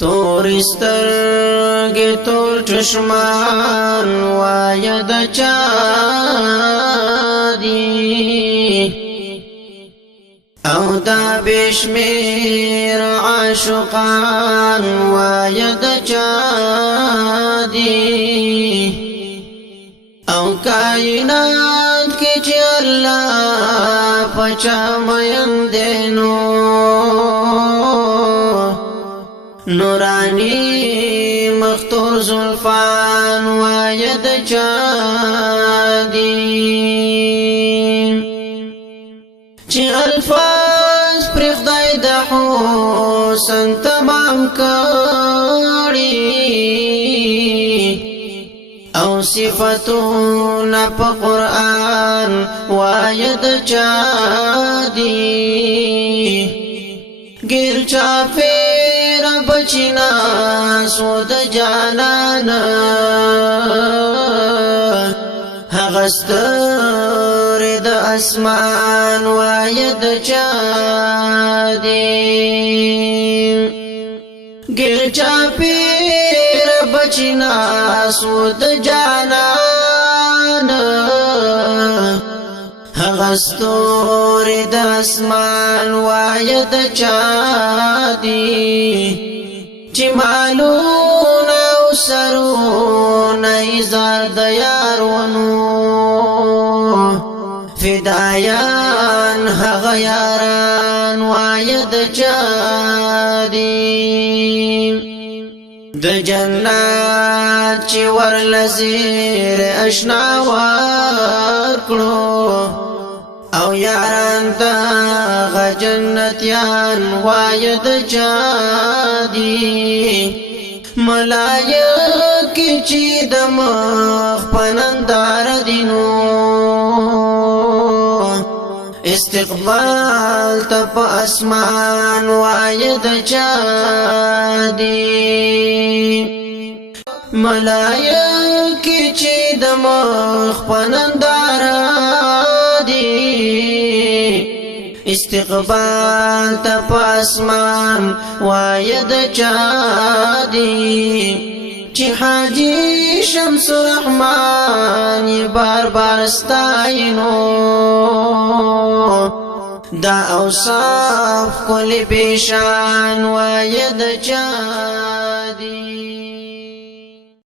تورې سترګې تور چشمان وایه د چا دي او دا بشمیر عاشقان وایه د چا دي او کائنات کې چې الله پچا مین دینو نورانی مختور زلفان وایه د چا دي چې الفاظ پر خدای د حسن تمام کړي او صفاتونه په قرآن وایه د چا دي ګیر چاپېر بچینا سو د جانانا هغه ستورې د اسمان وایه د چا دي ګیر چاپېر بچینا سو د جانانا هغه ستورې د اسمان وایه د چا دي چې مالونه او سرونه ایزار د یارونو فدایان هغه یاران وایه د چا دي د جنت چې ورلزیر اشنا ورکړو او یاران دغه جنتیان وایه د چا دي ملایکې چې د مخ په ننداره دي نو استقبال ته په اسمان وایه د چا دي ملایکې چې د مخ په ننداره استقبال ته په اسمان وایه د چا دي چې حاجی شمس الرحمن بار بار ستاینو دا اوصاف کل بیشان وایه د چا